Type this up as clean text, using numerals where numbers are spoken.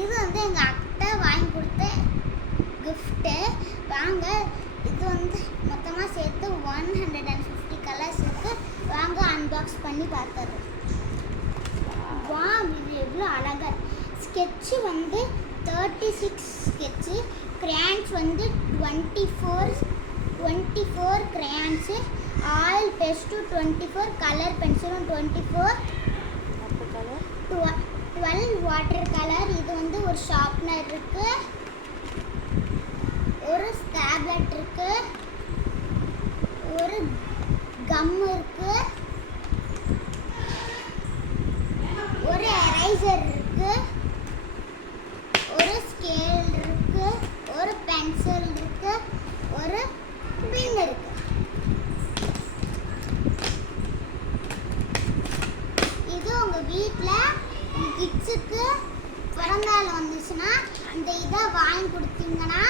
இது வந்து எங்கள் அத்தை வாங்கி கொடுத்த கிஃப்ட்டு. வாங்க, இது வந்து மொத்தமாக சேர்த்து 150 கலர்ஸ் இருக்குது. வாங்க அன்பாக்ஸ் பண்ணி பார்த்துறோம். வா, இது எவ்வளோ அழகாக. ஸ்கெட்சு வந்து 36 ஸ்கெட்சு, கிரையான்ஸ் வந்து 24 கிரையான்ஸு, ஆயில் பெஸ்ட்டு 24, கலர் பென்சிலும் 24, 12 வாட்டர் கலர். இது வந்து ஒரு ஷார்ப்னர் இருக்கு, ஒரு ஸ்டாப்லெட் இருக்கு, ஒரு கம் இருக்கு, ஒரு எரேசர் இருக்கு, ஒரு ஸ்கேல் இருக்கு, ஒரு பென்சில் இருக்கு, ஒரு பின் இருக்கு. இது உங்க வீட்டில் கிட்ஸுக்கு பிறந்தநாள் வந்துச்சுன்னா இந்த இதை வாங்கி கொடுத்தீங்கன்னா